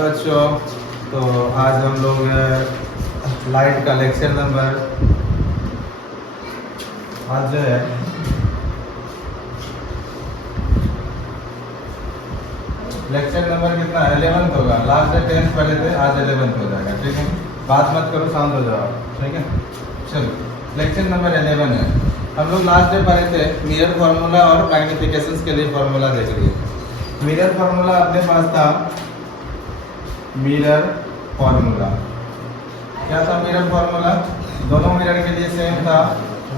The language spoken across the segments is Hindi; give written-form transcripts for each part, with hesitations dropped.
बच्चों, तो आज हम लोग लाइट का लेक्चर नंबर आज जो है लेक्चर नंबर कितना है 11th होगा। लास्ट डे 10th पढ़े थे, आज 11th हो जाएगा। ठीक है, बात मत करो, शांत हो जाओ। ठीक है, चलो लेक्चर नंबर 11 है। हम लोग लास्ट डे पढ़े थे मिरर फार्मूला और मैग्निफिकेशन के लिए फार्मूला देख लिए। मिरर फार्मूला अपने पास था, मिरर फार्मूला क्या था? मिरर फार्मूला दोनों मिरर के लिए सेम था,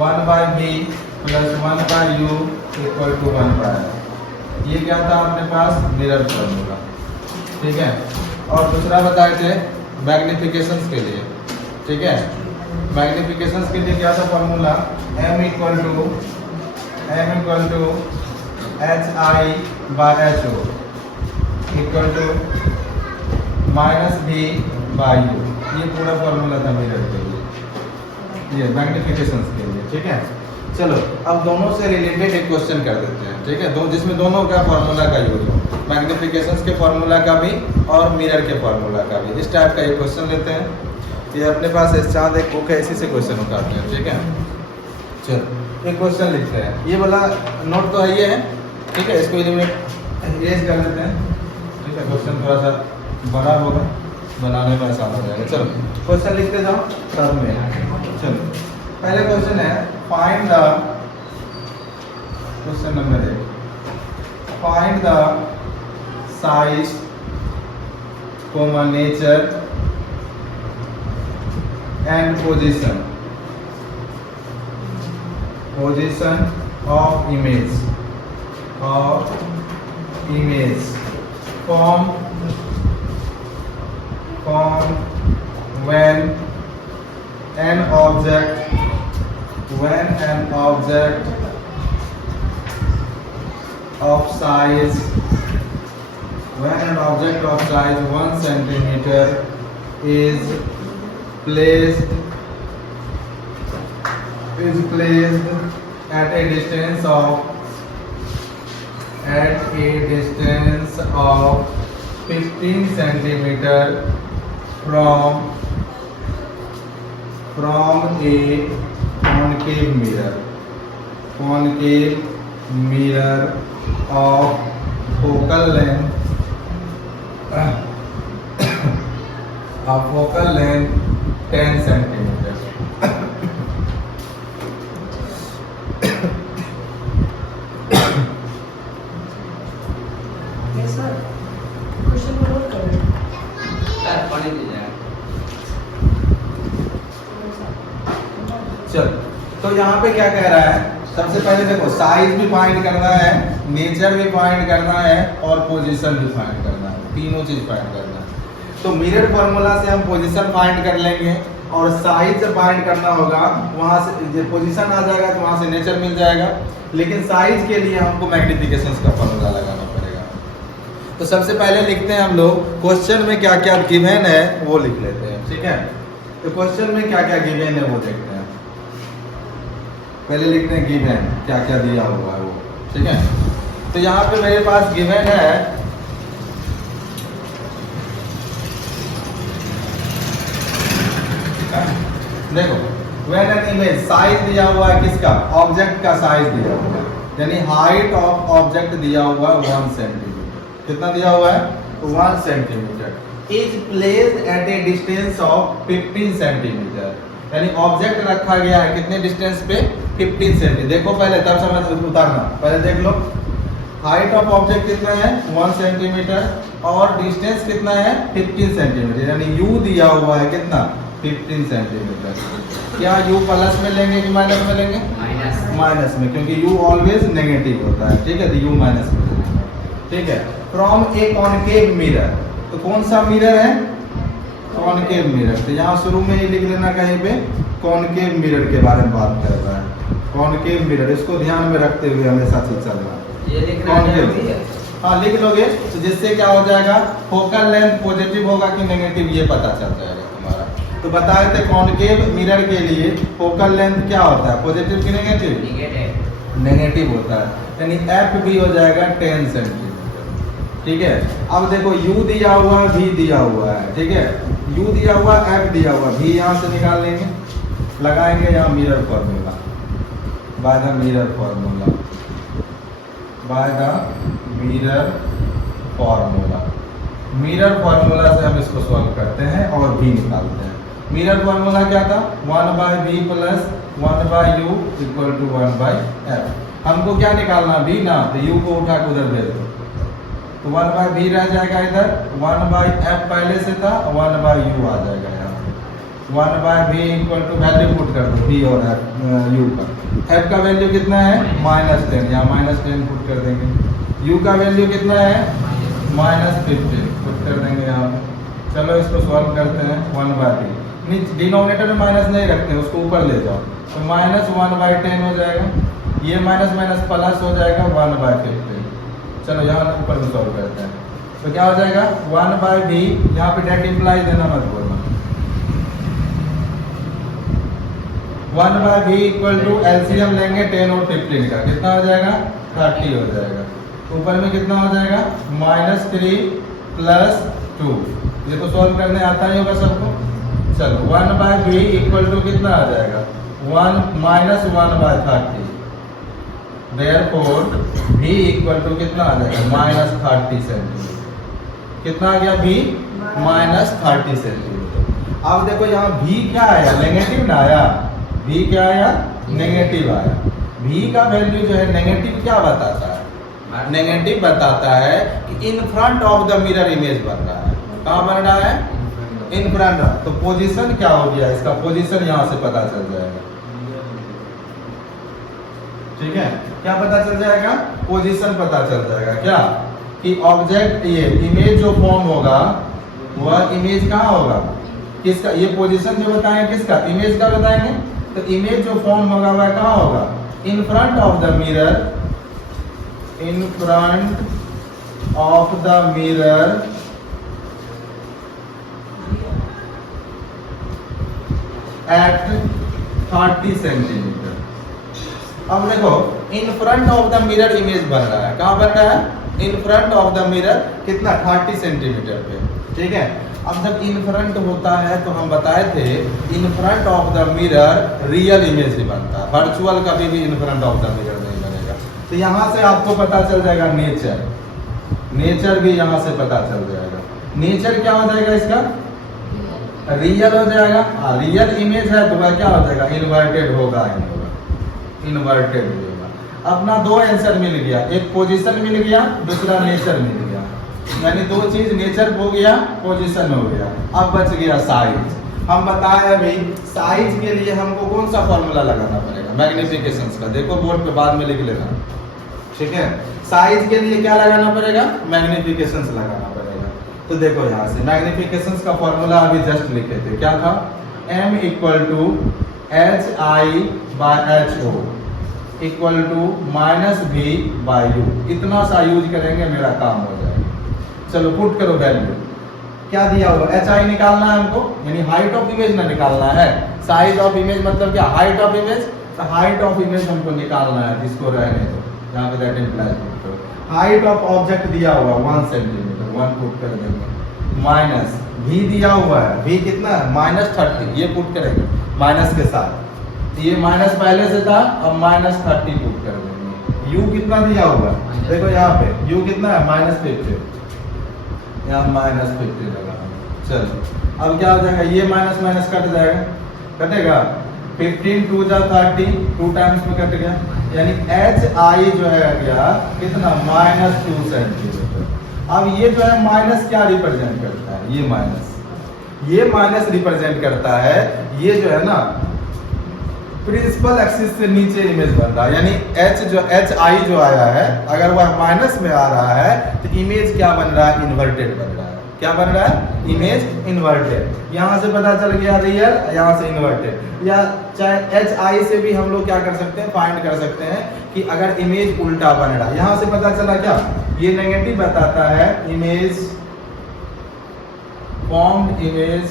1/b + 1/u = 1/r। ये क्या था अपने पास? Mirror formula. ठीक है, और दूसरा बताए थे मैग्निफिकेशन के लिए। ठीक है, मैग्निफिकेशन के लिए क्या था फार्मूला? m = hi/ho -b/u। ये पूरा फॉर्मूला था मिरर के लिए, ये मैग्निफिकेशन के लिए। ठीक है, चलो अब दोनों से रिलेटेड एक क्वेश्चन कर देते हैं। ठीक है, जिसमें दोनों का फॉर्मूला का यूज हो, मैग्निफिकेशन के फॉर्मूला का भी और मिरर के फॉर्मूला का भी। इस टाइप का एक क्वेश्चन लेते हैं। ये अपने पास चांद एक बुक है, इसी से क्वेश्चन उठाते हैं। ठीक है, चलो एक क्वेश्चन लिखते हैं। ये वाला नोट तो है, ये है। ठीक है, इसको इरेज कर लेते हैं। ठीक है, क्वेश्चन थोड़ा सा बड़ा होगा, बनाने में आसान हो जाएगा। चलो क्वेश्चन लिखते जाओ साथ में। चलो पहले क्वेश्चन है, find the question number 1, find the size, nature and position of image form when an object of size 1 centimeter is placed at a distance of 15 centimeter from a concave mirror of focal length 10 centimeter। चल, तो यहाँ पे क्या कह रहा है? सबसे पहले देखो, साइज भी फाइंड करना है, नेचर भी फाइंड करना है और पोजीशन भी फाइंड करना है। तीनों चीज फाइंड करना है। तो मिरर फार्मूला से हम पोजीशन फाइंड कर लेंगे और साइज से फाइंड करना होगा। वहां से पोजीशन आ जाएगा तो वहां से नेचर मिल जाएगा, लेकिन साइज के लिए हमको मैग्निफिकेशन का फार्मूला लगाना पड़ेगा। तो सबसे पहले लिखते हैं हम लोग, क्वेश्चन में क्या क्या गिवन है वो लिख लेते हैं। ठीक है, तो क्वेश्चन में क्या क्या गिवन है वो देखते हैं। पहले लिखते हैं गिवन क्या क्या दिया हुआ है वो। ठीक है, तो यहाँ पे मेरे पास गिवन है, देखो व्हेन एन इमेज, साइज दिया हुआ है किसका? ऑब्जेक्ट का साइज दिया हुआ है, यानी हाइट ऑफ ऑब्जेक्ट दिया हुआ है 1 सेंटीमीटर। कितना दिया हुआ है? 1 centimetre. Is placed at A distance of 15 centimetre, यानी ऑब्जेक्ट रखा गया है कितने डिस्टेंस पे? 15 सेंटीमीटर। देखो पहले, तब समझ उतारना, पहले देख लो। हाइट ऑफ ऑब्जेक्ट कितना है? 1 सेंटीमीटर और डिस्टेंस कितना है? 15 सेंटीमीटर, यानी u दिया हुआ है कितना? 15 सेंटीमीटर। क्या u प्लस में लेंगे कि माइनस में लेंगे? माइनस में, क्योंकि u ऑलवेज नेगेटिव होता है। ठीक है, तो u माइनस में लेंगे। ठीक है, फ्रॉम ए कॉनकेव मिरर, तो कौन सा मिरर है? Concave mirror. तो यहाँ शुरू में ही लिख लेना कहीं पे, कॉनकेव मिरर के बारे में बात कर रहा है। कॉनकेव मिरर, इसको ध्यान में रखते हुए हमेशा से चलना। हाँ लिख लोगे तो जिससे क्या हो जाएगा? फोकल लेंथ पॉजिटिव होगा कि नेगेटिव, ये पता चल जाएगा तुम्हारा। तो बताए थे कॉनकेव मिरर के लिए फोकल लेंथ क्या होता है? पॉजिटिव कि नेगेटिव? नेगेटिव होता है, यानी एफ भी हो जाएगा 10 सेंटीमीटर। ठीक है। अब देखो u दिया हुआ है, v दिया हुआ है, ठीक है। u दिया हुआ, f दिया हुआ, v यहाँ से निकाल लेंगे, लगाएंगे यहाँ mirror formula, by the mirror formula, by the mirror formula. Mirror formula से हम इसको सॉल्व करते हैं और v निकालते हैं। मिरर फॉर्मूला क्या था? 1/v plus 1/u equal to 1/f। हमको क्या निकालना? v ना, तो u को उठा के उधर भेज दो, तो 1/v रह जाएगा इधर, 1/f पहले से था, 1/u आ जाएगा यहाँ। 1/v equal to value put कर दो v और f, u का। f का वैल्यू कितना है? -10, यहाँ -10 पुट कर देंगे। u का वैल्यू कितना है? -15 पुट कर देंगे यहाँ पे। चलो इसको सॉल्व करते हैं। 1/v डिनोमिनेटर में माइनस नहीं रखते हैं, उसको ऊपर ले जाओ, तो -1/10 हो जाएगा, ये माइनस माइनस प्लस हो जाएगा 1/15। चलो यहाँ ऊपर में सॉल्व करते हैं, तो क्या हो जाएगा? 1/v, यहाँ पे डेट इंप्लाई देना मत बोलना। 1/v इक्वल टू एलसीएम लेंगे 10 और 15 का, कितना हो जाएगा? 30 हो जाएगा। ऊपर में कितना हो जाएगा? -3 प्लस 2। ये तो सॉल्व करने आता ही होगा सबको। चलो 1/v इक्वल टू कितना आ जाएगा? 1 - 1/30। Therefore v इक्वल टू कितना आ जाएगा? -30 सेंटीमीटर। कितना आ गया? v -30 centimetre. अब देखो यहाँ v क्या आया? नेगेटिव ना आया। v क्या आया? नेगेटिव आया। v का वैल्यू जो है नेगेटिव क्या बताता है? नेगेटिव बताता है कि इन front of the mirror image बन रहा है। कहाँ बन रहा है? In front. तो पोजीशन क्या हो गया इसका? पोजीशन यहाँ से पता चल जाएगा, ठीक है। क्या पता चल जाएगा? पोजीशन पता चल जाएगा। क्या? कि ऑब्जेक्ट, ये इमेज जो फॉर्म होगा वह इमेज कहाँ होगा? किसका? ये पोजीशन जो बताएंगे किसका? इमेज का बताएंगे। तो इमेज जो फॉर्म होगा वह कहाँ होगा? इन front of the mirror, in front of the mirror eight 30 centimetre. अब देखो इन front of the mirror image बन रहा है। कहाँ बन रहा है? In front of the mirror कितना? 30 सेंटीमीटर पे, ठीक है। अब जब इन फ्रंट होता है तो हम बताए थे in front of the mirror real image ही बनता है, वर्चुअल कभी भी in front of the mirror नहीं बनेगा। तो यहाँ से आपको पता चल जाएगा नेचर, नेचर भी यहाँ से पता चल जाएगा। नेचर क्या हो जाएगा इसका? रियल हो जाएगा। रियल इमेज है तो वह क्या हो जाएगा? इन्वर्टेड होगा, इन्वर्टेड होगा। अपना दो आंसर मिल गया, एक पोजीशन मिल गया, दूसरा नेचर मिल गया। यानी दो चीज, नेचर हो गया, पोजीशन हो गया। अब बच गया साइज। हम बताए अभी साइज के लिए हमको कौन सा फॉर्मूला लगाना पड़ेगा? मैग्निफिकेशन का। देखो बोर्ड पे बाद में लिख लेना, ठीक है। साइज के लिए क्या लगाना पड़ेगा? मैग्निफिकेशन लगाना पड़ेगा। तो देखो यहाँ से मैग्निफिकेशन का फॉर्मूला अभी जस्ट लिखे थे, क्या था? m equal to hi/ho equal to -v/u। इतना सा यूज करेंगे, मेरा काम हो जाएगा। चलो पुट करो वैल्यू। क्या दिया हुआ? hi निकालना है हमको, यानी हाइट ऑफ इमेज ना निकालना है। साइज ऑफ इमेज मतलब क्या? Height of image. तो हाइट ऑफ इमेज हमको निकालना है, जिसको रहने दो, यहाँ पे दैट इंप्लाइज पुट करो। हाइट ऑफ ऑब्जेक्ट दिया हुआ 1 सेंटीमीटर, 1 पुट कर देंगे। माइनस v दिया हुआ है, v कितना है? -30, ये पुट करेंगे माइनस के साथ। ये माइनस पहले से था, अब -30 पुट कर देंगे। u कितना दिया हुआ है? देखो यहाँ पे u कितना है? -50। यहाँ -50 लगा। चलो अब क्या हो जाएगा? ये माइनस माइनस कट जाएगा, कटेगा। 15 2 जा 30, 2 टाइम्स में कट गया। यानी hi जो है गया कितना? -2 सेंटीमीटर। अब ये जो है माइनस क्या रिप्रेजेंट करता है? ये माइनस रिप्रेजेंट करता है, ये जो है ना प्रिंसिपल एक्सिस से नीचे इमेज बन रहा है। यानी hi जो आया है, अगर वह माइनस में आ रहा है तो इमेज क्या बन रहा है? इन्वर्टेड बन रहा है। क्या बन रहा है? Image inverted. यहाँ से पता चल गया रियल, यहाँ से इन्वर्टेड। या चाहे hi से भी हम लोग क्या कर सकते हैं? फाइंड कर सकते हैं कि अगर इमेज उल्टा बन रहा है। यहाँ से पता चला क्या? ये नेगेटिव बताता है, image formed image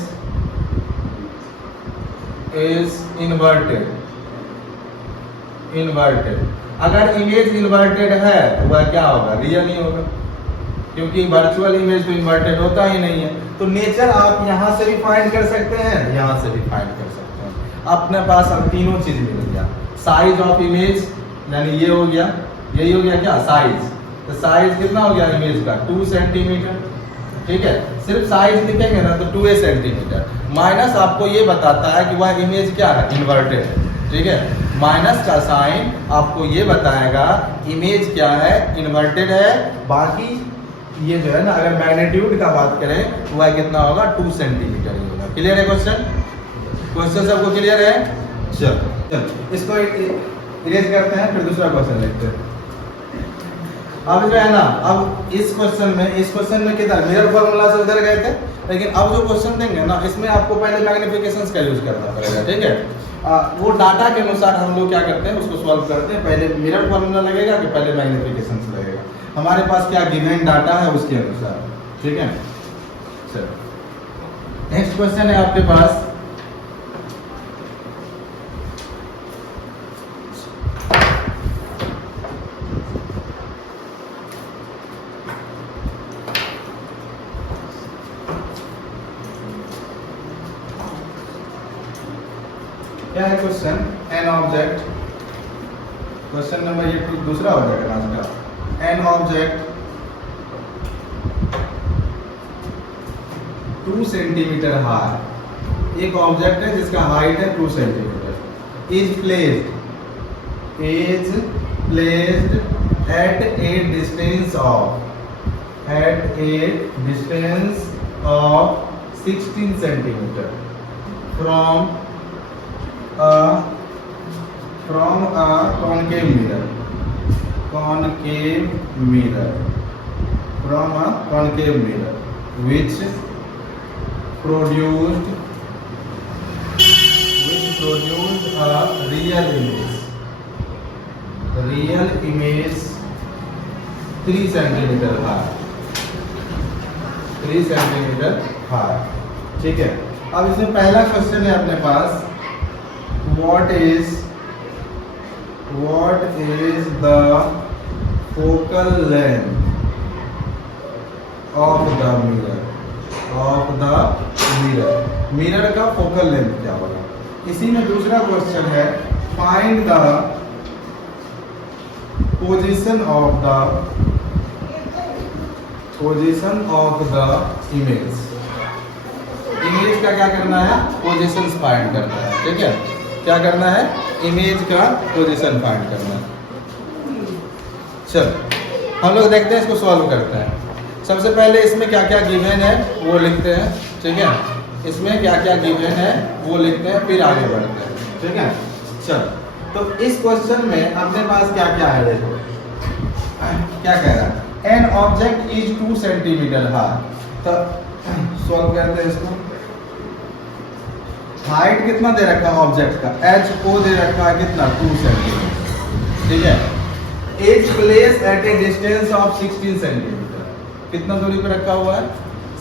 is inverted. अगर इमेज इन्वर्टेड है तो वह क्या होगा? रियल ही होगा। क्योंकि वर्चुअल इमेज तो इन्वर्टेड होता ही नहीं है। तो नेचर आप यहाँ से भी फाइंड कर सकते हैं, यहाँ से भी फाइंड कर सकते हैं। अपने पास अब तीनों चीज मिल गया। साइज ऑफ इमेज यानी ये हो गया, यही हो गया क्या साइज। तो साइज कितना हो गया इमेज का 2 सेंटीमीटर, ठीक है। सिर्फ साइज लिखेंगे ना तो 2 सेंटीमीटर, माइनस आपको ये बताता है कि वह इमेज क्या है इन्वर्टेड है, ठीक है। माइनस का साइन आपको ये बताएगा इमेज क्या है इन्वर्टेड है। बाकी ये जो है ना अगर मैग्नीट्यूड का बात करें तो वह कितना होगा 2 सेंटीमीटर ही होगा। क्लियर है क्वेश्चन? क्वेश्चन सबको क्लियर है? चल इसको इरेज करते हैं, फिर दूसरा क्वेश्चन देखते हैं। अब जो है ना, अब इस क्वेश्चन में किधर मिरर फॉर्मूला से उधर गए थे, लेकिन अब जो क्वेश्चन देंगे ना इसमें आपको पहले मैग्निफिकेशंस का यूज करना पड़ेगा, ठीक है। वो डाटा के अनुसार हम लोग क्या करते हैं उसको सॉल्व करते हैं। पहले मिरर फॉर्मूला लगेगा कि पहले मैग्निफिकेशंस लगेगा, हमारे पास क्या गिवन डाटा है उसके अनुसार, ठीक है। चलो नेक्स्ट क्वेश्चन है आपके पास, क्या है question. An object, question number ये दूसरा हो जाएगा आज का। एन ऑब्जेक्ट 2 सेंटीमीटर हाई, एक ऑब्जेक्ट है जिसका हाइट है 2 centimetre, is placed at A distance of 16 centimetre from a concave mirror, which produced a real image 3 centimeter high, ठीक है। अब इसमें पहला क्वेश्चन है अपने पास, what is the focal length of the mirror का फोकल लेंथ क्या होगा। इसी में दूसरा क्वेश्चन है, find the position of the image का क्या करना है, पोजीशन फाइंड करना है, ठीक है। क्या करना है, इमेज का पोजीशन फाइंड करना है। चलो हम लोग देखते हैं, इसको सॉल्व करते हैं। सबसे पहले इसमें क्या क्या गिवन है वो लिखते हैं, ठीक है। इसमें क्या क्या गिवन है वो लिखते हैं, फिर आगे बढ़ते हैं, ठीक है। चलो तो इस क्वेश्चन में अपने पास क्या क्या है, देखो क्या कह रहा है, an object is 2 centimetre high. तो सॉल्व करते हैं इसको। हाइट कितना दे रखा है ऑब्जेक्ट का, एच को दे रखा है कितना 2 सेंटीमीटर, ठीक है। Is place at A distance of 16 centimetre, कितना दूरी पे रखा हुआ है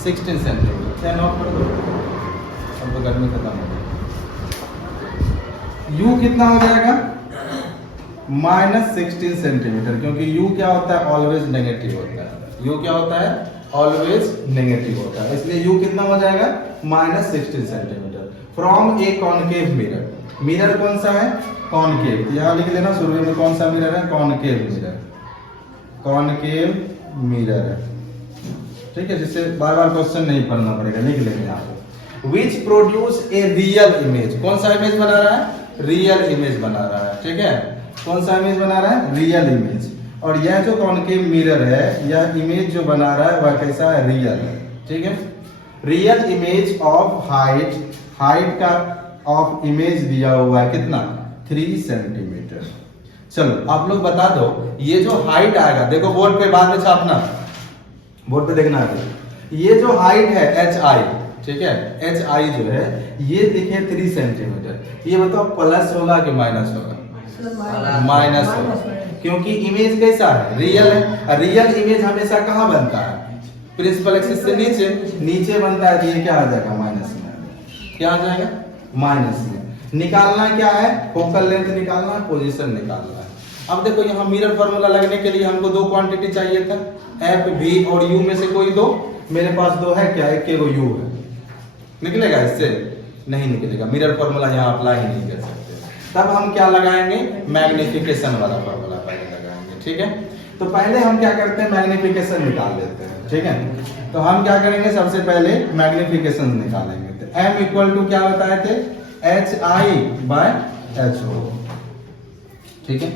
16 सेंटीमीटर। क्या नोट कर दो, अब तो गर्मी खत्म हो गई। यू कितना हो जाएगा -16 सेंटीमीटर, क्योंकि यू क्या होता है ऑलवेज नेगेटिव होता है। यू क्या होता है ऑलवेज नेगेटिव होता है, इसलिए यू कितना हो जाएगा -16 centimetre from A concave mirror. Mirror कौन सा है, कॉनकेव। यहां लिख लेना शुरू में कौन सा मिरर है, कॉनकेव मिरर है, ठीक है, जिससे बार बार क्वेश्चन नहीं पढ़ना पड़ेगा, लिख लेंगे यहाँ पे। Which produce a real image, कौन सा इमेज बना रहा है, रियल इमेज बना रहा है, ठीक है। कौन सा इमेज बना रहा है, रियल इमेज। और यह जो कॉनकेव मिरर है, यह इमेज जो बना रहा है वह कैसा है, रियल है, ठीक है। रियल इमेज ऑफ हाइट का ऑफ इमेज दिया हुआ है कितना 3 सेंटीमीटर। चलो आप लोग बता दो, ये जो हाइट आएगा, देखो बोर्ड पे बाद में छापना, बोर्ड पे देखना है। ये जो हाइट है एच आई, ठीक है, एच आई जो है ये लिखे 3 सेंटीमीटर। ये बताओ प्लस होगा कि माइनस होगा, माइनस होगा, क्योंकि इमेज कैसा है, रियल है। रियल इमेज हमेशा कहाँ बनता है, प्रिंसिपल एक्सिस से नीचे बनता है, तो ये क्या आ जाएगा माइनस में, क्या आ जाएगा माइनस में। निकालना क्या है, फोकल लेंथ निकालना है, पोजीशन निकालना है। अब देखो यहाँ मिरर फॉर्मूला लगने के लिए हमको दो क्वांटिटी चाहिए था, एफ वी और यू में से कोई दो। मेरे पास दो है क्या, एक केवल यू है, निकलेगा इससे? नहीं निकलेगा, मिरर फॉर्मूला यहाँ अप्लाई नहीं कर सकते। तब हम क्या लगाएंगे, मैग्निफिकेशन वाला फॉर्मूला पहले लगाएंगे, ठीक है। तो पहले हम क्या करते हैं, मैग्निफिकेशन निकाल लेते हैं, ठीक है। तो हम क्या करेंगे, सबसे पहले मैग्निफिकेशन निकालेंगे। तो m इक्वल टू क्या बताए थे, H I by H O, ठीक है,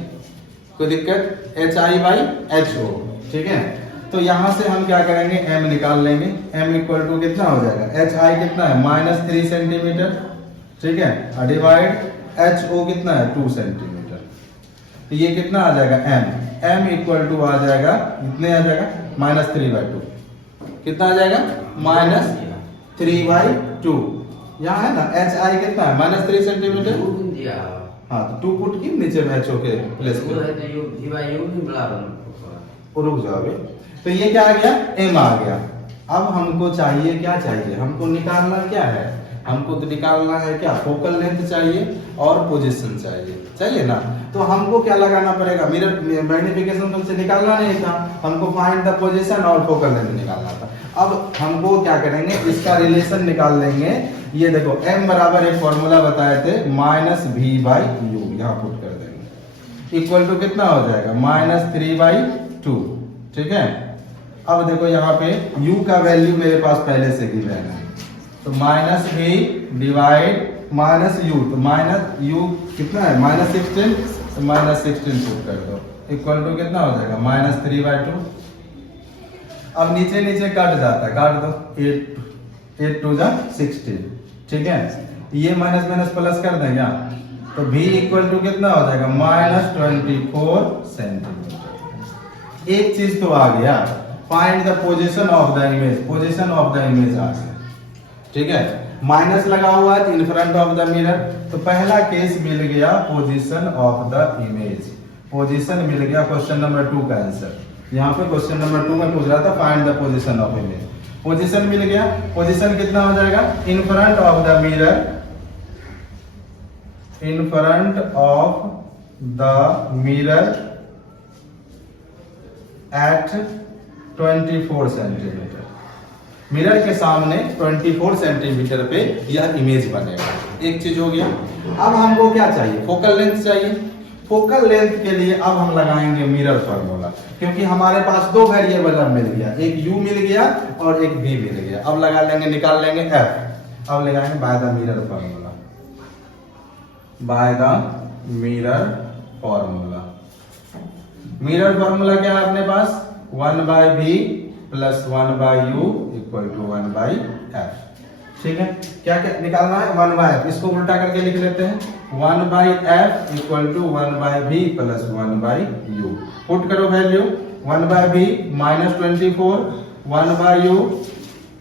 कोई दिक्कत, H I by H O, ठीक है। तो यहां से हम क्या करेंगे, m निकाल लेंगे। m इक्वल टू कितना हो जाएगा, एच आई कितना है -3 सेंटीमीटर, ठीक है, डिवाइड एच ओ कितना है 2 सेंटीमीटर। तो ये कितना आ जाएगा m इक्वल टू आ जाएगा, कितने आ जाएगा, -3/2। कितना आ जाएगा, -3/2। यहाँ है ना एच आई कितना है -3 सेंटीमीटर। हाँ तो 2 पुट की नीचे में एच ओ के प्लेस पे, रुक जाओ। तो ये क्या आ गया, m आ गया। अब हमको चाहिए, क्या चाहिए हमको, निकालना क्या है, हमको तो निकालना है क्या, फोकल लेंथ चाहिए और पोजीशन चाहिए ना। तो हमको क्या लगाना पड़ेगा, मिरर मैग्निफिकेशन तुमसे निकालना नहीं था, हमको फाइंड द पोजीशन और फोकल लेंथ निकालना था। अब हमको क्या करेंगे, इसका रिलेशन निकाल लेंगे। ये देखो m बराबर एक फॉर्मूला बताए थे -v/u, यहाँ पुट कर देंगे, इक्वल टू कितना हो जाएगा -3/2, ठीक है। अब देखो यहाँ पे u का वैल्यू मेरे पास पहले से गिवन है, तो -v डिवाइड -u, तो -u कितना है -16, तो -16 पुट कर दो, इक्वल टू कितना हो जाएगा -3/2। अब नीचे नीचे कट जाता है, काट दो, 8 2 16, ठीक है। ये माइनस माइनस प्लस कर दें क्या, तो v इक्वल टू कितना हो जाएगा -24 सेंटीमीटर। एक चीज तो आ गया, find the position of the image, position of the image आ गया, ठीक है। माइनस लगा हुआ है in front of the mirror, तो पहला केस मिल गया position of the image, position मिल गया। क्वेश्चन नंबर 2 का आंसर, यहाँ पे क्वेश्चन नंबर 2 में पूछ रहा था find the position of image, position मिल गया। पोजीशन कितना हो जाएगा, in front of the mirror, in front of the mirror at 24 centimetre, mirror के सामने 24 सेंटीमीटर पे यह इमेज बनेगा। एक चीज हो गया। अब हमको क्या चाहिए, फोकल लेंथ चाहिए। फोकल लेंथ के लिए अब हम लगाएंगे मिरर फार्मूला, क्योंकि हमारे पास दो वेरिएबल अब मिल गया, एक u मिल गया और एक v मिल गया। अब लगा लेंगे, निकाल लेंगे f। अब लगाएंगे by the mirror formula, by the mirror formula. Mirror formula क्या है अपने पास, 1/v plus 1/u equal to 1/f, ठीक है। क्या क्या निकालना है, 1/f, इसको उल्टा करके लिख लेते हैं, 1/f equal to 1/v plus 1/u। Put करो वैल्यू, 1/v -24, 1/u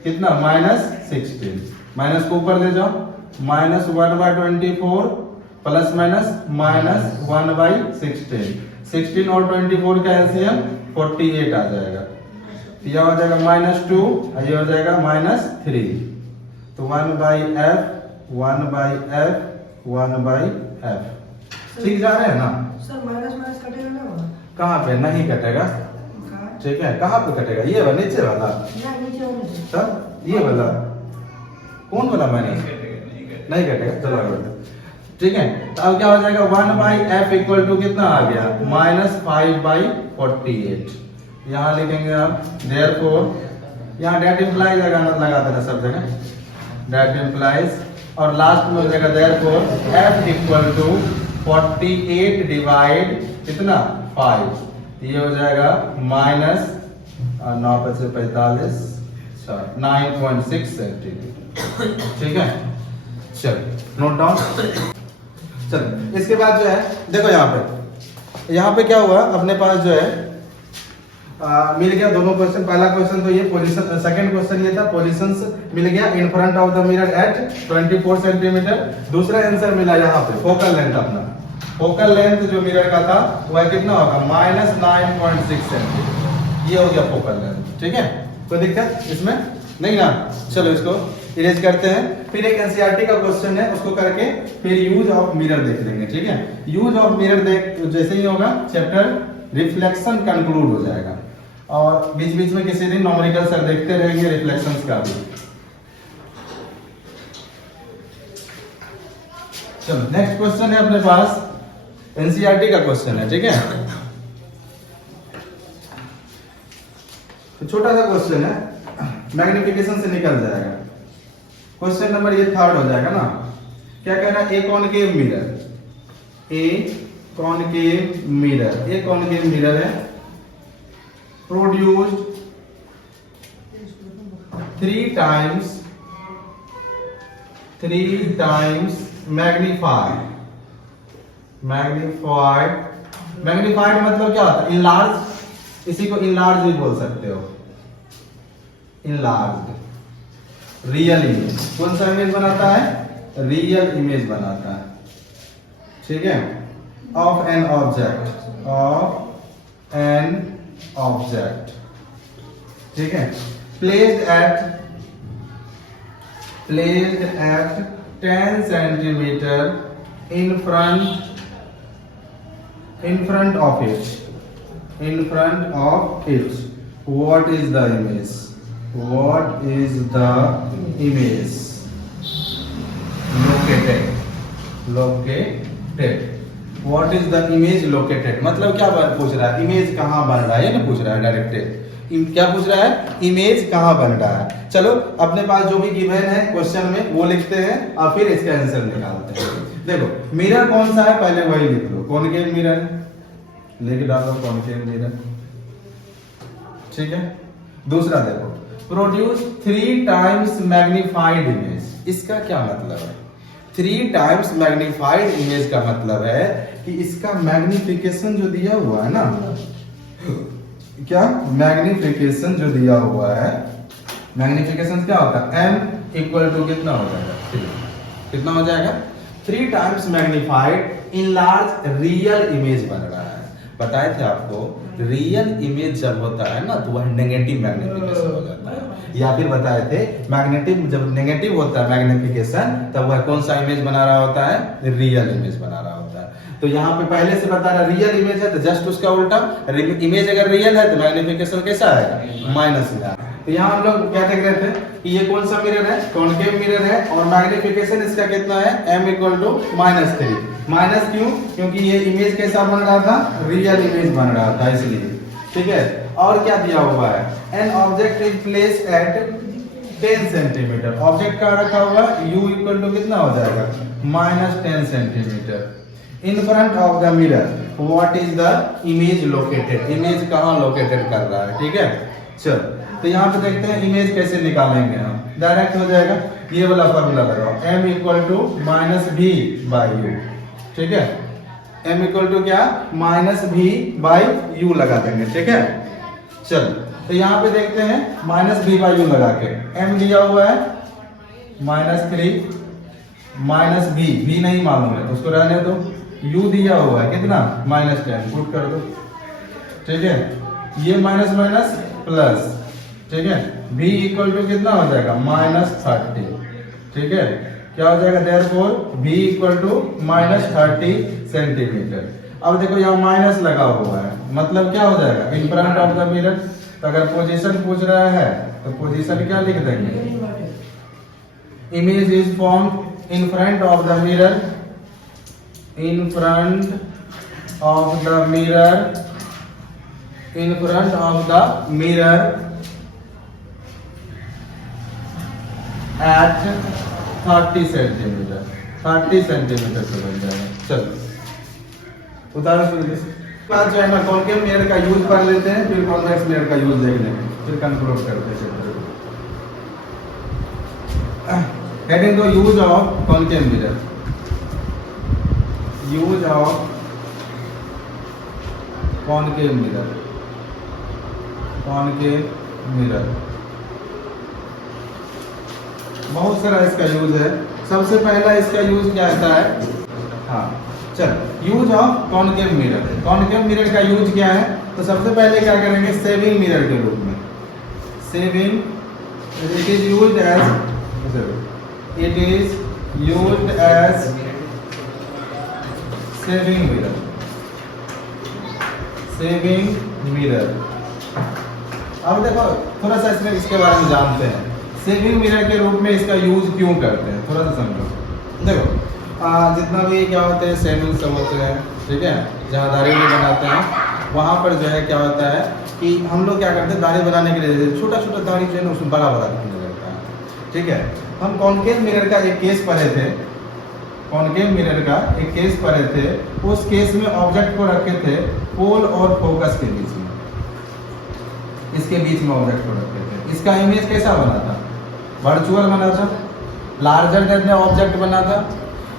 कितना -16, माइनस को ऊपर ले जाओ, -1/24 प्लस माइनस -1/16, 16 और 24 का एलसीएम 48 आ जाएगा। यह हो जाएगा -2, ये हो जाएगा -3, तो 1/f 1/f ठीक जा रहे हैं ना सर, माइनस माइनस कटेगा ना, कहाँ पे, नहीं कटेगा, ठीक है। कहाँ पे कटेगा, ये वाला नीचे वाला, नीचे वाले से। तब ये वाला कौन वाला माइनस, नहीं कटेगा, चलो ठीक है। तो अब क्या हो जाएगा, 1/f इक्वल टू कितना आ गया, -5/48। यहाँ लिखेंगे आप देयरफॉर, यहाँ डेट इंप्लाइज लगा देना सब जगह, डेट इंप्लाइज, और लास्ट में हो जाएगा therefore f equal to 48 divide कितना 5, ये हो जाएगा -9/45 9.6 सेंटीमीटर, ठीक है। चलो नोट डाउन। चलो इसके बाद जो है देखो यहाँ पे क्या हुआ, अपने पास जो है मिल गया दोनों क्वेश्चन। पहला क्वेश्चन तो ये पोजीशन, सेकंड क्वेश्चन ये था पोजीशंस मिल गया इन front of the mirror at 24 centimetre. दूसरा आंसर मिला यहाँ पे फोकल लेंथ, अपना फोकल लेंथ जो मिरर का था वह कितना होगा -9.6 सेंटीमीटर, ये हो गया फोकल लेंथ, ठीक है। कोई दिक्कत इसमें नहीं ना, चलो इसको इरेज करते हैं। फिर एक एनसीईआरटी का क्वेश्चन है, उसको करके फिर यूज ऑफ मिरर देख लेंगे, ठीक है। यूज ऑफ मिरर देख जैसे ही होगा चैप्टर रिफ्लेक्शन कंक्लूड हो जाएगा। और बीच बीच में किसी दिन न्यूमेरिकल सर देखते रहेंगे रिफ्लेक्शंस का भी। चलो नेक्स्ट क्वेश्चन है अपने पास, एनसीईआरटी का क्वेश्चन है, ठीक है। तो छोटा सा क्वेश्चन है, मैग्निफिकेशन से निकल जाएगा। क्वेश्चन नंबर ये थर्ड हो जाएगा ना। क्या कहना है, ए कॉनकेव मिरर, ए कॉनकेव मिरर, ए कॉनकेव मिरर है प्रोड्यूस्ड 3 times मैग्नीफाइड मतलब क्या होता है, इनलार्ज, इसी को इनलार्ज भी बोल सकते हो, इनलार्ज रियल इमेज। कौन सा इमेज बनाता है, रियल इमेज बनाता है, ठीक है। ऑफ एन ऑब्जेक्ट, ठीक है। Placed at 10 centimetre in front of it, what is the image, what is the image located मतलब क्या पूछ रहा है, इमेज कहाँ बन रहा है, ये ना पूछ रहा है डायरेक्ट। क्या पूछ रहा है, इमेज कहाँ बन रहा है। चलो अपने पास जो भी गिवन है क्वेश्चन में वो लिखते हैं और फिर इसका आंसर निकालते हैं। देखो मिरर कौन सा है, पहले वही लिख लो, कॉनकेव मिरर लिख डालो, कॉनकेव मिरर, ठीक है। दूसरा देखो, प्रोड्यूस 3 times मैग्नीफाइड इमेज, इसका क्या मतलब है। 3 times मैग्नीफाइड इमेज का मतलब है कि इसका मैग्निफिकेशन जो दिया हुआ है ना, क्या मैग्निफिकेशन जो दिया हुआ है, मैग्निफिकेशन क्या होता है, m इक्वल टू कितना हो जाएगा, 3, कितना हो जाएगा 3 times magnified in large real image बन रहा है। बताए थे आपको, रियल इमेज जब होता है ना तो वह नेगेटिव मैग्निफिकेशन हो जाता है, या फिर बताए थे मैग्नेटिव जब नेगेटिव होता है मैग्निफिकेशन तब वह कौन सा इमेज बना रहा होता है, रियल इमेज बना रहा होता है। तो यहाँ पे पहले से बता रहा रियल इमेज है तो जस्ट उसका उल्टा, इमेज अगर रियल है तो मैग्निफिकेशन कैसा आएगा, माइनस में आएगा। तो यहाँ हम लोग क्या देख रहे थे कि ये कौन सा मिरर है, कॉनकेव मिरर है और मैग्निफिकेशन इसका कितना है, m इक्वल टू -3। माइनस क्यों, क्योंकि ये इमेज कैसा बन रहा था, रियल इमेज बन रहा था इसलिए, ठीक है। और क्या दिया हुआ है, an object is place at 10 centimetre, object का रखा हुआ u इक्वल टू कितना हो जाएगा, -10 centimetre in front of the mirror, what is the image located, image कहाँ लोकेटेड कर रहा है, ठीक है। चल तो यहाँ पे देखते हैं इमेज कैसे निकालेंगे हम, डायरेक्ट हो जाएगा, ये वाला फॉर्मूला लगाओ, m इक्वल टू -v/u, ठीक है। m इक्वल टू क्या, -v/u लगा देंगे, ठीक है। चल तो यहाँ पे देखते हैं -v/u लगा के, m दिया हुआ है -3 -v नहीं मालूम है तो उसको रहने दो, u दिया हुआ है कितना -10, पुट कर दो, ठीक है। ये माइनस माइनस प्लस, ठीक है। v इक्वल टू कितना हो जाएगा, -30, ठीक है। क्या हो जाएगा, therefore v equal to -30 centimetre. अब देखो यहाँ माइनस लगा हुआ है, मतलब क्या हो जाएगा, in front of the mirror. तो अगर पोजीशन पूछ रहा है तो पोजीशन क्या लिख देंगे, image is formed in front of the mirror, in front of the mirror, in front of the mirror eight 30 centimetre, 30 centimetre से बन जाएगा। चलो उदाहरण सुनिए, क्लास जो है ना कॉनकेव मिरर का यूज कर लेते हैं, फिर कॉन्वेक्स मिरर का यूज देख लेंगे, फिर कंक्लूड करते हैं। हेडिंग दो, use of concave mirror, use of concave mirror, concave mirror बहुत सारा इसका यूज है। सबसे पहला इसका यूज क्या आता है, हाँ चल, use of concave mirror, concave mirror का यूज क्या है, तो सबसे पहले क्या करेंगे, सेविंग मिरर के रूप में, shaving, it is used as it is used as shaving mirror. Shaving mirror, अब देखो थोड़ा सा इसमें इसके बारे में जानते हैं। सेविंग मिरर के रूप में इसका यूज क्यों करते हैं, थोड़ा सा समझो। देखो जितना भी क्या होते हैं सैलून सब होते हैं, ठीक है, जहाँ दाढ़ी भी बनाते हैं वहाँ पर जो है क्या होता है कि हम लोग क्या करते हैं दाढ़ी बनाने के लिए छोटा छोटा दाढ़ी जो है ना उसमें बड़ा बड़ा दिखने लगता है, ठीक है। हम कॉन्केव मिरर का एक केस पढ़े थे, कॉन्केव मिरर का एक केस पढ़े थे। उस केस में ऑब्जेक्ट को रखे थे पोल और फोकस के बीच में, इसके बीच में ऑब्जेक्ट को रखे थे। इसका इमेज कैसा बना था, वर्चुअल बना था, लार्जर देन ऑब्जेक्ट बना था।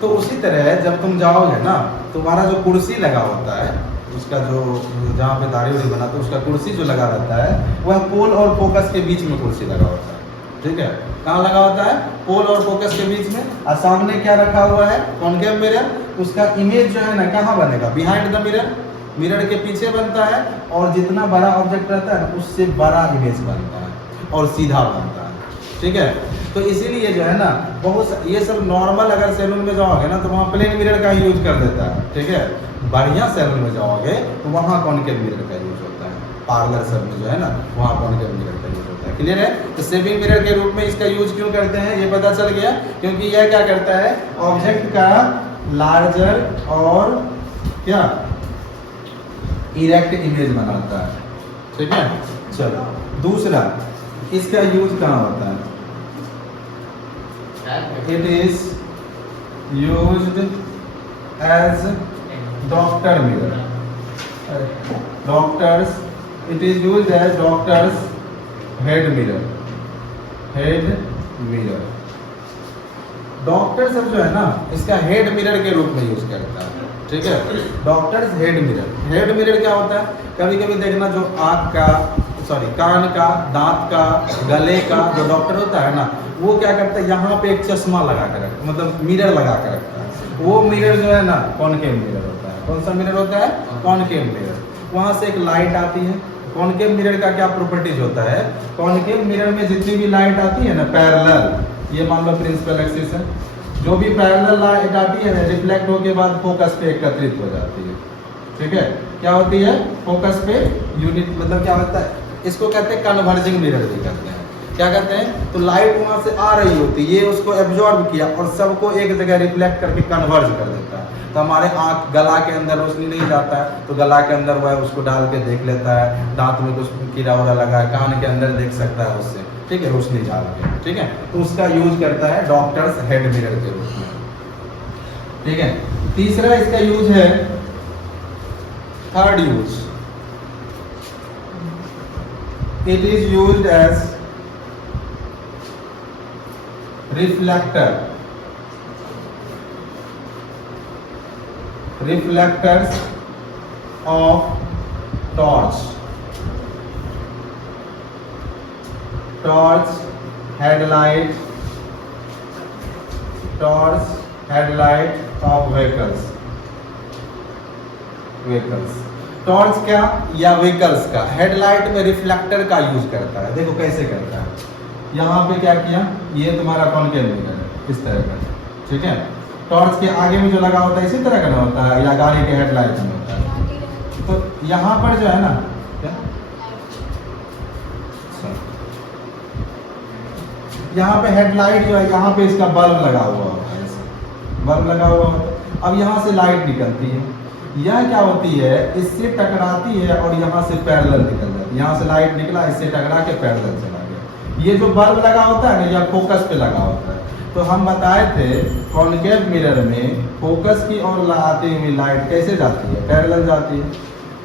तो उसी तरह जब तुम जाओगे ना, तुम्हारा जो कुर्सी लगा होता है, उसका जो जहाँ पे दाढ़ी वाड़ी बनाते हैं उसका कुर्सी जो लगा रहता है वह पोल और फोकस के बीच में कुर्सी लगा होता है, ठीक है। कहाँ लगा होता है, पोल और फोकस के बीच में। और सामने क्या रखा हुआ है, कॉन्केव मिरर। उसका इमेज जो है ना कहाँ बनेगा, बिहाइंड द मिरर, मिरर के पीछे बनता है। और जितना बड़ा ऑब्जेक्ट रहता है उससे बड़ा इमेज बनता है और सीधा बनता है, ठीक है। तो इसीलिए जो है ना बहुत ये सब नॉर्मल अगर सैलून में जाओगे ना तो वहाँ प्लेन मिरर का यूज कर देता है, ठीक है। बढ़िया सैलून में जाओगे तो वहाँ कॉन्केव मिरर का यूज होता है। पार्लर सब में जो है ना वहाँ कॉन्केव मिरर का यूज होता है। क्लियर है। तो सेविंग मिरर के रूप में इसका यूज क्यों करते हैं ये पता चल गया, क्योंकि यह क्या करता है ऑब्जेक्ट का लार्जर और क्या इरेक्ट इमेज बनाता है, ठीक है। चलो दूसरा इसका यूज कहाँ होता है, it is used as doctor mirror. Doctors, it is used as doctors head mirror. Head mirror doctor सब जो है ना इसका हेड मिरर के रूप में यूज करता है, ठीक है। Doctors head mirror, head mirror क्या होता है, कभी कभी देखना जो आँख का कान का, दांत का, गले का जो डॉक्टर होता है ना वो क्या करता है यहाँ पे एक चश्मा लगा कर रखता है, मतलब मिरर लगा कर रखता है। वो मिरर जो है ना कॉन्केव मिरर होता है। कौन सा मिरर होता है, कॉन्केव मिरर। वहाँ से एक लाइट आती है। कॉन्केव मिरर का क्या प्रॉपर्टीज होता है, कॉन्केव मिरर में जितनी भी लाइट आती है ना पैरेलल, ये मान लो प्रिंसिपल एक्सिस है, जो भी पैरेलल लाइट आती है ना रिफ्लेक्ट होके बाद फोकस पे एकत्रित हो जाती है, ठीक है। क्या होती है, फोकस पे यूनिट, मतलब क्या होता है इसको कहते हैं कन्वर्जिंग मिरर भी कहते हैं। क्या कहते हैं, तो लाइट वहां से आ रही होती है, ये उसको एब्जॉर्ब किया और सबको एक जगह रिफ्लेक्ट करके कन्वर्ज कर देता है। तो हमारे आँख गला के अंदर रोशनी नहीं जाता है तो गला के अंदर वह उसको डाल के देख लेता है, दांत में कुछ कीड़ा उड़ा लगा है कान के अंदर देख सकता है उससे, ठीक है, रोशनी डाल के, ठीक है। तो उसका यूज करता है डॉक्टर्स हेड मिरर के रूप में, ठीक है। तीसरा इसका यूज है, third use, it is used as reflector, reflectors of torch, torch headlight, torch headlight of vehicles, vehicles। Torch क्या या व्हीकल्स का हेडलाइट में रिफ्लेक्टर का यूज करता है। देखो कैसे करता है, यहाँ पे क्या किया, ये तुम्हारा कॉन्केव मिरर है इस तरह का, ठीक है। टॉर्च के आगे में जो लगा होता है इसी तरह का ना होता है, या गाड़ी के हेडलाइट में होता है। तो यहाँ पर जो है ना क्या, यहाँ पे हेडलाइट जो है यहाँ पे इसका बल्ब लगा हुआ होता है, बल्ब लगा हुआ होता है। अब यहाँ से लाइट निकलती है, यह क्या होती है इससे टकराती है और यहाँ से पैरेलल निकल जाती है। यहाँ से लाइट निकला, इससे टकरा के पैरेलल चला गया। ये जो बल्ब लगा होता है ना यह फोकस पे लगा होता है। तो हम बताए थे कॉन्केव मिरर में फोकस की ओर आती हुई लाइट कैसे जाती है, पैरेलल जाती है।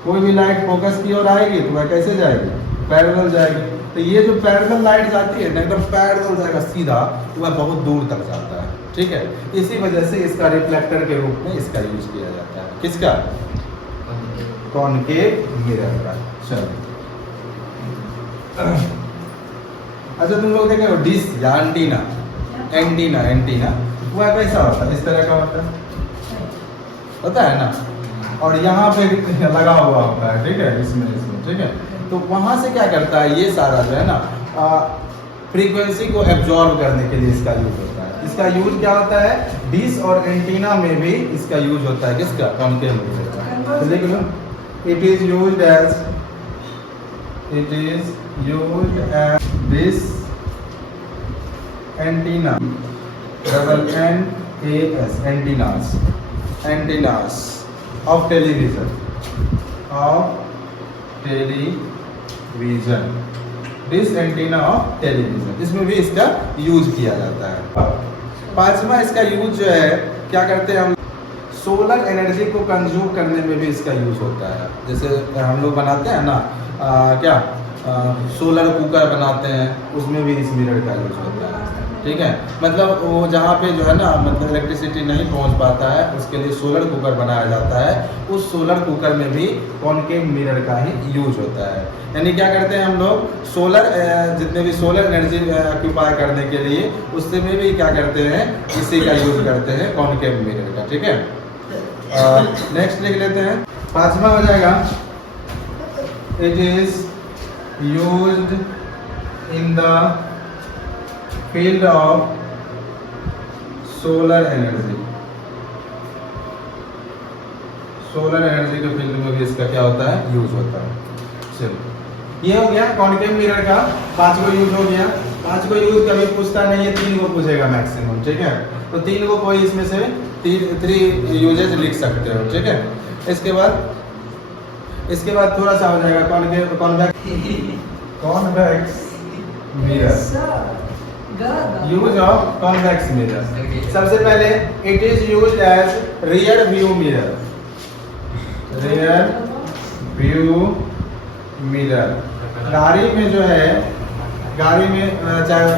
कोई भी लाइट फोकस की ओर आएगी तो वह कैसे जाएगी, पैरेलल जाएगी। तो ये जो पैरेलल लाइट जाती है ना एकदम पैरेलल जाएगा सीधा, तो वह बहुत दूर तक जाता है, ठीक है। इसी वजह से इसका रिफ्लेक्टर के रूप में इसका यूज किया जाता है। किसका, कॉन्केव मिरर का। चलो अच्छा तुम लोग देखे डिश या एंटीना, एंटीना, एंटीना वह कैसा होता है, इस तरह का होता है ना, और यहाँ पे लगा हुआ होता है, ठीक है, इसमें, ठीक है। तो वहां से क्या करता है ये सारा जो है ना फ्रीक्वेंसी को एब्जॉर्ब करने के लिए इसका यूज होता है। इसका यूज क्या होता है, डिश और एंटीना में भी इसका यूज होता है। किसका, कॉनकेव मिरर का। तो लिख लो, it is used as this antenna, double NAS, antennas of television, this antenna of television, इसमें भी इसका यूज किया जाता है। पांचवा इसका यूज जो है, क्या करते हैं हम, सोलर एनर्जी को कंज्यूम करने में भी इसका यूज होता है। जैसे हम लोग बनाते हैं ना सोलर कुकर बनाते हैं, उसमें भी इस मिरर का यूज होता है। ठीक है, मतलब वो जहाँ पे जो है ना, मतलब इलेक्ट्रिसिटी नहीं पहुँच पाता है, उसके लिए सोलर कुकर बनाया जाता है। उस सोलर कुकर में भी कॉनकेव मिरर का ही यूज होता है। यानी क्या करते हैं हम लोग, सोलर जितने भी सोलर एनर्जी ऑक्यूपाई करने के लिए, उससे में भी क्या करते हैं, इसी का यूज करते हैं, कॉनकेव मिरर का। ठीक है, नेक्स्ट लिख लेते हैं। पांचवा हो जाएगा, it is used in the field of solar energy. Solar energy के फील्ड में भी इसका क्या होता है, यूज होता है। चलो, ये हो गया कॉनकेव मिरर का 5 गो यूज हो गया। 5 गो यूज कभी पूछता नहीं है, 3 गो पूछेगा मैक्सिमम। ठीक है, तो 3 गो कोई इसमें से 3 यूजेज लिख सकते हो। ठीक है, इसके बाद थोड़ा सा हो जाएगा convex mirror, use of convex mirror. सबसे पहले it is used as rear view mirror, गाड़ी में जो है, गाड़ी में चाहे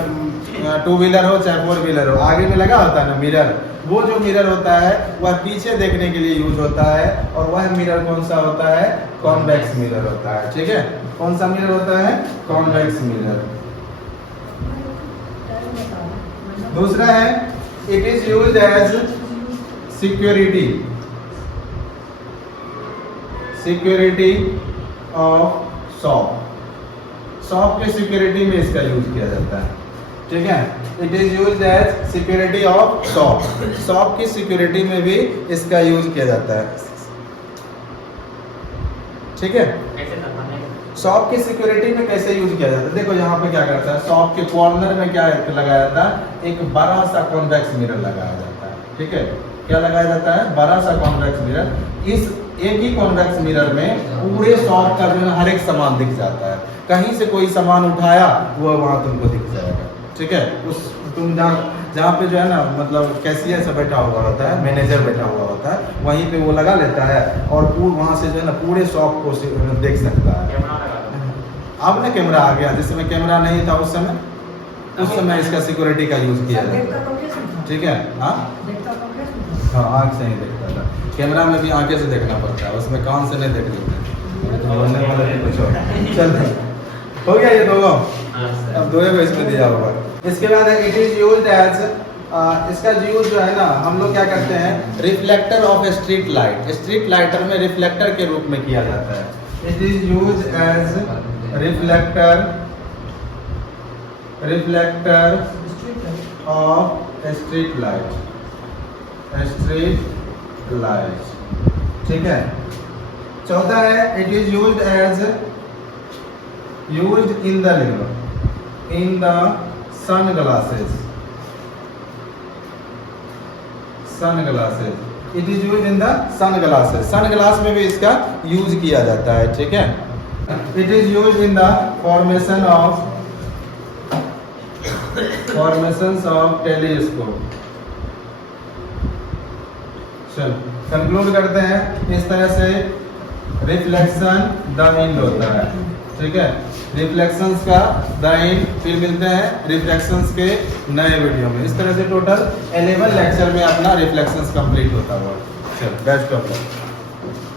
2 व्हीलर हो चाहे 4 व्हीलर हो, आगे में लगा होता है ना मिरर, वो जो मिरर होता है वह पीछे देखने के लिए यूज होता है। और वह मिरर कौन सा होता है, कॉन्वेक्स मिरर होता है। ठीक है, कौन सा मिरर होता है, कॉन्वेक्स मिरर। दूसरा है, it is used as security of shop के सिक्योरिटी में इसका यूज किया जाता है। ठीक है, it is used as security of shop की सिक्योरिटी में भी इसका यूज किया जाता है। ठीक है, शॉप की सिक्योरिटी में कैसे यूज किया जाता है, देखो यहाँ पे क्या करता है, शॉप के कॉर्नर में क्या लगाया जाता है, एक बड़ा सा कॉन्वेक्स मिरर लगाया जाता है। ठीक है, क्या लगाया जाता है, बड़ा सा कॉन्वेक्स मिरर। इस एक ही कॉन्वेक्स मिरर में पूरे शॉप का जो है हर एक सामान दिख जाता है। कहीं से कोई सामान उठाया, वो वहाँ तुमको दिख जाएगा। ठीक है, उस तुम जहाँ पे जो है ना, मतलब कैशियर से बैठा हुआ होता है, मैनेजर बैठा हुआ होता है, वहीं पे वो लगा लेता है और वहाँ से जो है ना पूरे शॉप को देख सकता है। अब ना कैमरा आ गया, जिस समय कैमरा नहीं था उस समय इसका सिक्योरिटी का यूज किया जाता है। ठीक है, हाँ, आँख से ही देखता था, कैमरा में भी आंखें से देखना पड़ता है, उसमें कान से नहीं देख लेते। चल, हो गया ये 2 अब 2 इसमें दिया होगा। इसके बाद इट इज यूज्ड एज, इसका यूज जो है ना, हम लोग क्या करते हैं, रिफ्लेक्टर ऑफ स्ट्रीट लाइटर में रिफ्लेक्टर के रूप में किया जाता है। It is used as reflector of street light. ठीक है, चौथा है, it is used in the sunglasses. It is used in the sunglasses. Sunglass में भी इसका यूज किया जाता है। ठीक है, it is used in the formation of telescope. चल, कंक्लूड करते हैं। इस तरह से रिफ्लेक्शन द एंड होता है। ठीक है, रिफ्लेक्शंस का द एंड। फिर मिलते हैं रिफ्लेक्शंस के नए वीडियो में। इस तरह से टोटल 11 लेक्चर में अपना रिफ्लेक्शंस कंप्लीट होता हुआ। चल, बेस्ट ऑफ लक।